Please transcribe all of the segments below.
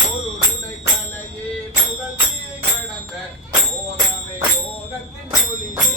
பொருளுடை கலையே புகழ்ச்சி கடந்த யோகமே யோகத்தின் மொழியே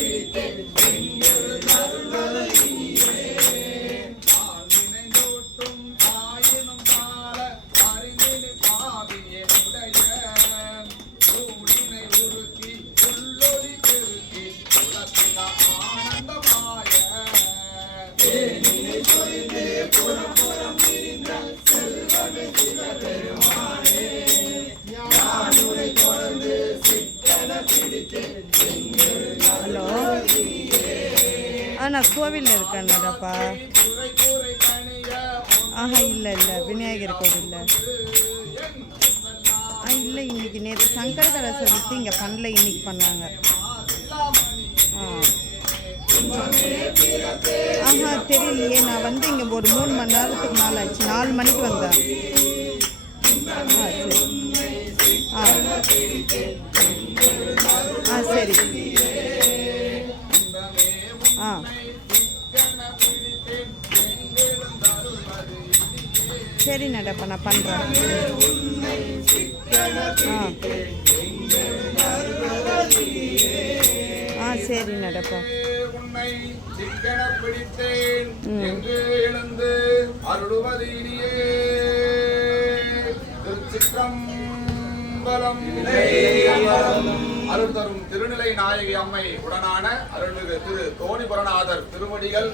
நான் அண்ணா நான் கோவிலில் இருக்கேன்டாப்பா. அண்ணாதாப்பா ஆஹா இல்லை இல்லை. விநாயகர் கோவிலில். ஆ இல்லை இன்றைக்கி நேற்று சங்கரகர சதுர்த்தி இங்கே பண்ணல இன்னைக்கு பண்ணாங்க. ஆ. ஆஹா தெரியலையே. நான் வந்து இங்கே ஒரு மூணு மணி நேரத்துக்கு மேலே ஆச்சு. நாலு மணிக்கு வந்தேன். ஆ சரி. ஆ ஆ. சரி நடப்பா நான் பண்ணுறேன் ஆ. ஆ சரி நடப்பா உன்னை அருள் தரும் திருநிலை நாயகி அம்மை உடனான அருள்மிகு திரு தோணி புரநாதர் திருமடிகள்